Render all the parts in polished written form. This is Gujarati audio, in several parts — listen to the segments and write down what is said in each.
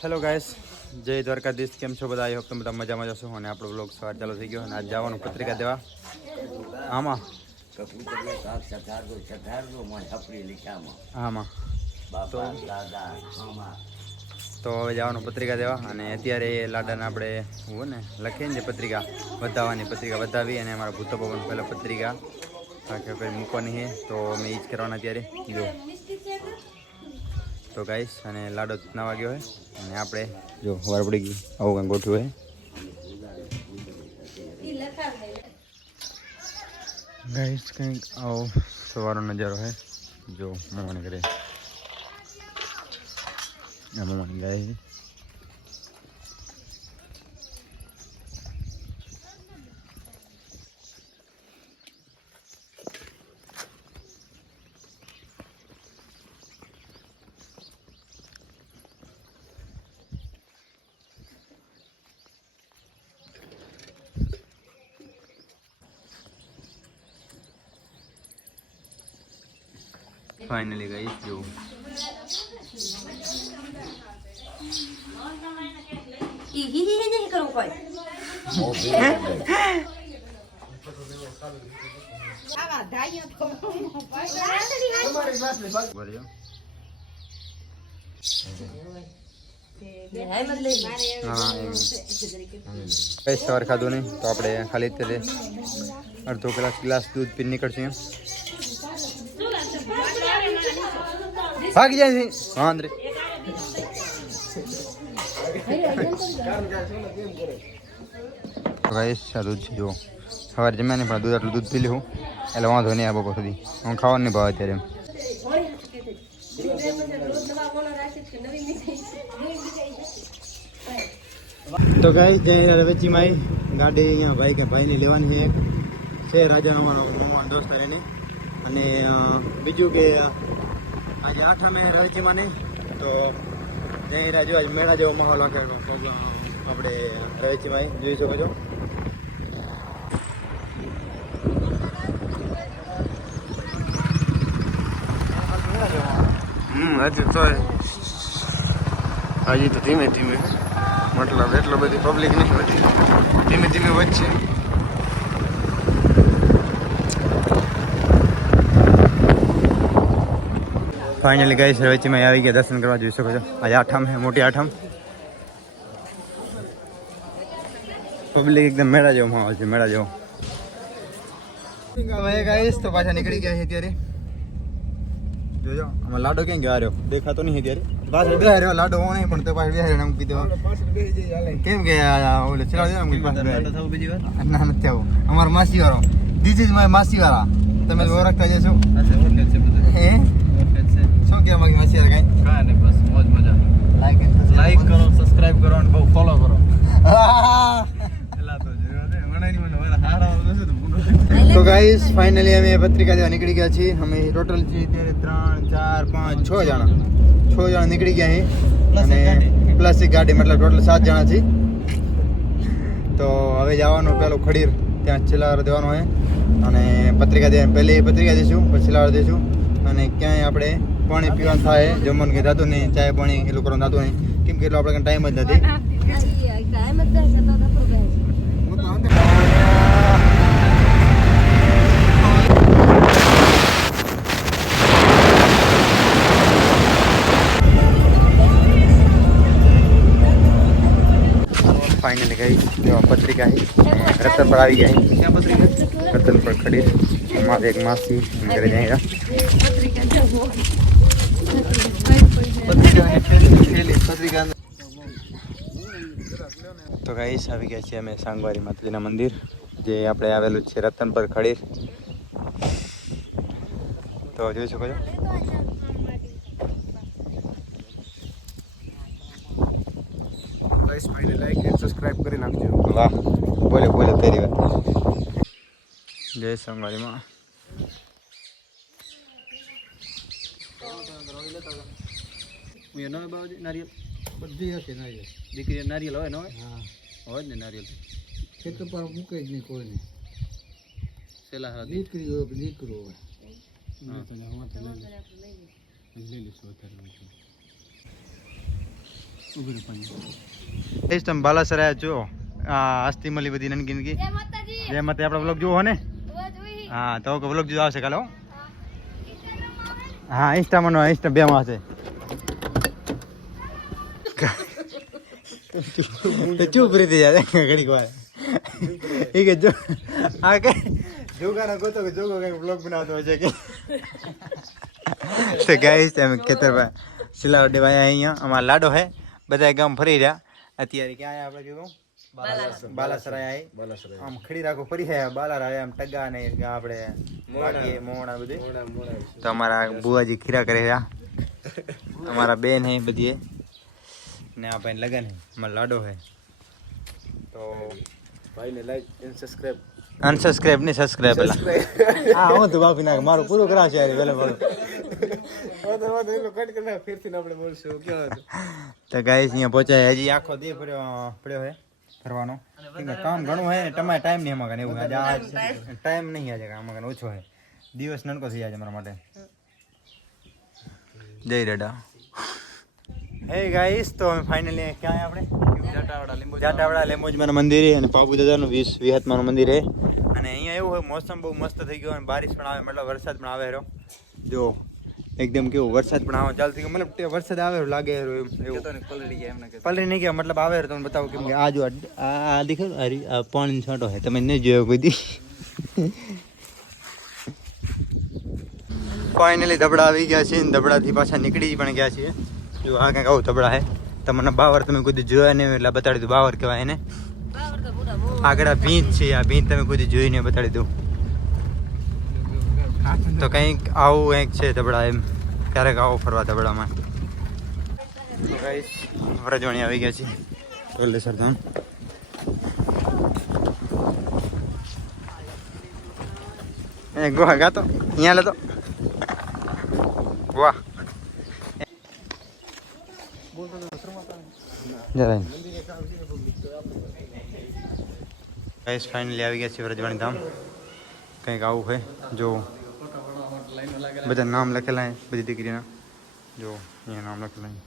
હેલો ગાઈસ, જય દ્વારકાધીશ. કેમ છો બધા? આઈ હોપ તમે બધા મજામાં જશો. અને આપણો બ્લોગ સવાર ચાલુ થઈ ગયો અને આજ જવાનું પત્રિકા દેવા આમાં આમાં તો હવે જવાનું પત્રિકા દેવા. અને અત્યારે લાડાને આપણે હું ને લખીએ ને પત્રિકા વધાવવાની, પત્રિકા વધાવી અને અમારા ભૂતો ભવન પહેલાં પત્રિકા કંઈ મૂકવાની છે તો અમે એ જ કરવાના અત્યારે જો. તો ગાઈસ અને લાડો ના વાગ્યો હોય અને આપણે જો વાર પડી ગઈ આવું કંઈ ગોઠવું હોય ગાઈસ. કંઈક આવો સવારનો નજારો છે જો. મમ્માને ઘરે મમ્માની ગાય ફાઇનલી ગઈ જો. સવાર ખાધું નહીં તો આપણે ખાલી અત્યારે અડધો ગ્લાસ દૂધ પીને નીકળશું. ભાગી જાય છે હા અંદર. દૂધ છે જો. સવારે જમ્યા નહીં પણ દૂધ આટલું દૂધ પી લેવું એટલે વાંધો નહીં. આ બપોર સુધી હું ખાવાનું નહીં ભાવ અત્યારે. તો ગાઈસ જય રવેચીમાં ગાડી અહીંયા ભાઈને લેવાની છે રાજા અમારો દોસ્તાર એને. અને બીજું કે આજે આઠમે રવેચીમાં નહીં તો જય રાજુ આજ મેળા જેવો માહોલ આપણે રવેચીમાં જોઈ શકો છો. હજી તો ધીમે ધીમે મતલબ એટલો બધી પબ્લિક નહીં હોતી, ધીમે ધીમે વધશે. ફાઇનલી ગાઈસ રવેચીમાં આવી ગયા દર્શન કરવા જોઈ શકો છો. આજે આઠમ છે, મોટી આઠમ. પબ્લિક એકદમ મેળા જેવો માહોલ છે, મેળા જેવો. ગાઈસ તો પાછા નીકળી ગયા છે અત્યારે જોજો. આમાં લાડો ક્યાં ગયો રહ્યો દેખાતો નહીં અત્યારે. પાછળ બે રહ્યો લાડો નહીં પણ તો પાછળ બે રહ્યો મૂકી દેવા. કેમ કે ઓલે ચલાવ દે ના નથી આવું. અમારો માસી વાળો ધીસ ઇઝ માય માસી વાળા. તમે ઓળખતા જશો હે? શું કહેવા માંગી માસી વાળા? કાંઈ બસ મોજ મજા. લાઈક કરો, સબસ્ક્રાઇબ કરો અને બહુ ફોલો કરો. તો ગાઈસ ફાઇનલી અમે પત્રિકા દેવા નીકળી ગયા છીએ. અમે ટોટલ છીએ અત્યારે 3, 4, 5, 6 જણા. 6 જણા નીકળી ગયા છીએ અને પ્લસ એક ગાડી મતલબ ટોટલ 7 જણા છીએ. તો હવે જવાનું પેલું ખડીર ત્યાં છેલ્લા દેવાનું હોય અને પત્રિકા દે. પહેલી પત્રિકા દઈશું પછી છેલ્લા દઈશું. અને ક્યાંય આપણે પાણી પીવાનું થાય, જમવાનું કંઈ થતું નહીં, ચાય પાણી એટલું કરવાનું થતું નહીં કેમ કે એટલો આપણે ટાઈમ જ નથી. ફાઇનલી ગઈ પત્રિકા રતન પર આવી ગયા. ક્યાં પત્રિકા? રતન પર ખડી મારે એક માસી ઘરે જાય. તો ગાઈસ આવી ગયા છીએ અમે સાંગવારી માતાજીના મંદિર જે આપણે આવેલું છે રતન પર ખડીર. તો જોઈ શકો છો. લાઈક અને સબસ્ક્રાઇબ કરી નાખજો. વાહ બોલે પહેરી વાત. જય સંગવારીમાં. નારિયેલ બધી હશે. નારિયેલ દીકરી નારિયેલ હોય ને? હોય ને નારિયેલ ખેતર પર મૂકે જ નહીં કોઈને. છેલ્લા દીકરી હોય દીકરો હોય. લઈ લઈશું અત્યારે. તમે બાલાસર આવ્યા છો આસ્તી મળી બધી નનકી નનકી જે મતે આપણો વ્લોગ જોવો ને હા તો વ્લોગ જો આવશે કાલે હા ઇન્સ્ટામાં ઇન્સ્ટા 2 માં છે તો ચૂપ રહી જાય ઘડીક વાર એ કે જો આ કે જોગાનો ગોતો કે જોગો કઈ વ્લોગ બનાવતો હોય છે કે તો ગાઈસ તમે ખેતરમાં સિલાર દેવાયા અહીંયા અમારા લાડો હે બધા ગામ ફરી રહ્યા અત્યારે ક્યાં આપણે કીધું બાલાસર આયા આમ ખડી રાખો ફરી હે બાલાર આયા આમ ટગા ને આપણે બાકી મોણા બધે તો અમારા બુઆજી ખીરા કરે રહ્યા અમારા બેન હે બધી ને આ ભાઈ લગન હે અમારા લાડો હે તો ભાઈ ને લાઈક એન્ડ સબસ્ક્રાઇબ અનસબસ્ક્રાઇબ નહીં સબસ્ક્રાઇબ પેલા હા હું તો બાપી નાખ મારું પૂરું કરાવશે યાર વેલે બોલો તો ગાઈસ અહીંયા પહોંચાય હજી આખો દે પડ્યો હે ફરવાનો કામ ઘણું હે તમારે ટાઈમ નહીં એમાં એવું ટાઈમ નહીં આજે આમાં ઓછો હે દિવસ નનકો થઈ જાય અમારા માટે જય દાદા હે ગાઈસ તો ફાઇનલી ક્યાં આપણે જાટાવાડા લીંબોજમાનું મંદિર અને પાપુ દાદાનું 20 વિહતમાનું મંદિર છે અને અહીંયા એવું હોય મોસમ બહુ મસ્ત થઈ ગયો અને બારિશ પણ આવે મતલબ વરસાદ પણ આવે રહ્યો જો એકદમ કેવું વરસાદ પણ આવે ચાલતી ગયો મતલબ વરસાદ આવે લાગે એવું પલરી નહીં ગયા મતલબ આવે તમને બતાવું કેમ કે આ જો આ દેખો આ પાણી છાંટો છે તમે નહીં જોયો કોઈ દી ફાઇનલી ધબડા આવી ગયા છે ધબડાથી પાછા નીકળી પણ ગયા છીએ જો આ કંઈક આવું ધબડા છે તમને બાવર તમે કોઈ દી જોયા નહીં એટલે બતાડી દઉં બાવર કહેવાય એને આગળ આ ભીંત છે આ ભીંત તમે કોઈ દી જોઈને બતાડી દઉં તો કંઈક આવું કંઈક છે ધબડા એમ ક્યારેક આવો ફરવા ધબડામાં તો ગાઈસ વ્રજવાણી આવી ગયા છે એટલે સરધામ એ ગોહા ગાતો અહીંયા લેતો વાહ ગાઈસ ફાઇનલી આવી ગયા છે વ્રજવાણી ધામ કંઈક આવું છે જો બધા નામ લખેલા હે બધી દીકરીના જો અહીંયા નામ લખેલા હે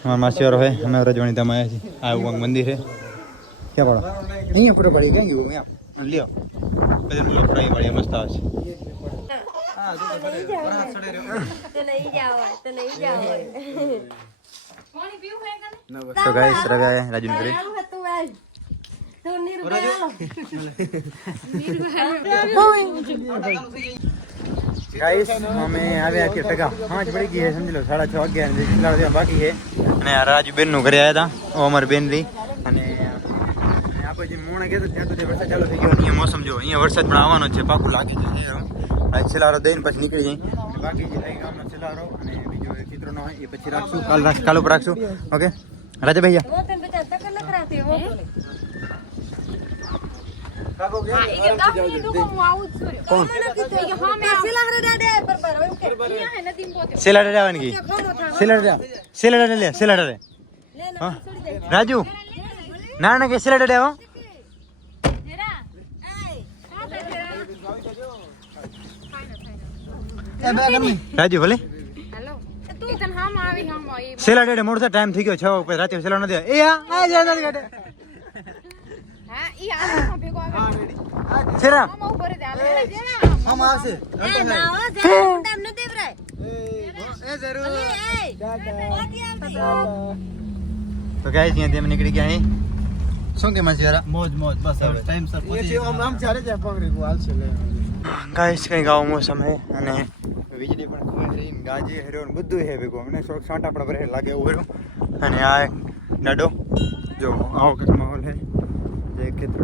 हमारा मासीवारो है हमें व्रजवाणी धाम आया છીએ આ એવું મંદિર છે ક્યાં પડો અહીંયા પૂરો પડી ક્યાં ગયું અહીંયા લ્યો બધા મુલો ફ્રાઈ વાળી મસ્ત આવે છે तो गाइस रगा है राजू ने गाइस हमें આવ્યા કે ટકા 5 પડી ગઈ છે સમજી લો 6:30 વાગ્યા ને કેટલા બાકી છે અને આ રાજુ બેન નું ઘરે આવ્યા હતા ઓ અમારી બેન રી અને આપણે જે મોણા કહેતો ત્યાં તો વરસાદ ચાલુ થઈ ગયો અહીંયા મોસમ જો અહીંયા વરસાદ પણ આવવાનો છે પાકું લાગે છે આ છેલારો દઈને પછી નીકળી જાય બાકી જે થઈ ગામનો છેલારો અને બીજો ચિત્રનો હોય એ પછી રાખશું કાલ ઉપર રાખશું ઓકે રાજા ભૈયા राजू ना के सिलेट राजू भले सेला डेडे मोड़ से टाइम थी गयो 6 पे रात सेला न दे ए आ जा जा गाडे हां ई आ भेगो आवे सेरा हम ऊपर दे आले हम आसे ए ना हो टाइम न देवरे ए जरूर तो गाइस यहां से हम निकल गया है શું કે માસીરા મોજ બસ હવે ટાઈમ સર પહોંચી આમ ચાલે છે પગરી કો હાલ છે લે ગાઈસ કઈ ગાવ મોસમ હે અને વીજળી પણ ખોઈ રહી ગાજી હેરો બધું હે ભેગો મને શોખ સાંટા પણ ભરે લાગે એવું અને આ ડાડો જો આવો કે માહોલ હે જે ખેતર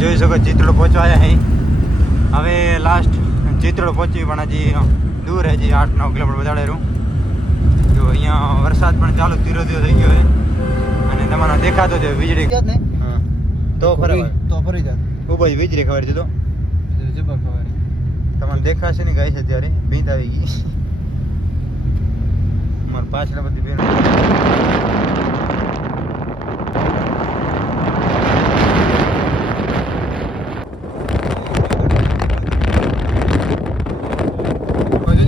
જોઈ શકો ચિત્રોડ પહોંચવા આવ્યા હે હવે લાસ્ટ ચિત્રોડ પહોંચી પણ હજી દૂર હે હજી 8-9 કિલોમીટર વધારે રહ્યું જો અહીંયા વરસાદ પણ ચાલુ ધીરો ધીરો થઈ ગયો છે અને તમારો દેખાતો છે વીજળી તો ફરી જાય ખૂબ જ વીજળી ખબર છે તો તમને દેખાશે ને ગાઈસ અત્યારે ભીંત આવી ગઈ મારા પાછળ બધી બેન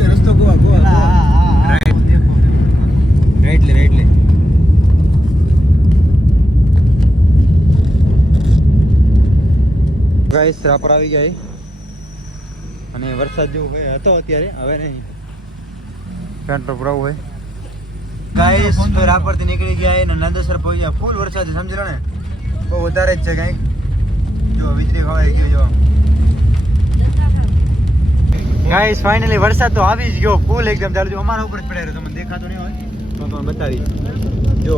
રસ્તો ગોવા રાઈટ લે ગાઈસ રાપર આવી ગયા અને વરસાદ જેવું હોય હતો અત્યારે હવે નહીં પેટ્રોલ પુરાવું હોય ગાઈસ તો રાપર થી નીકળી ગયા અને નંદેસર પહોંચ્યા ફૂલ વરસાદ છે સમજી લો ને બહુ વધારે જ છે કંઈક જો વીજળી ખવાઈ ગયો જો ગાઈસ ફાઇનલી વરસાદ તો આવી જ ગયો ફૂલ એકદમ ચાલુ છે અમારા ઉપર જ પડ્યો તમને દેખાતો નહીં હોય તો તમને બતાવી જો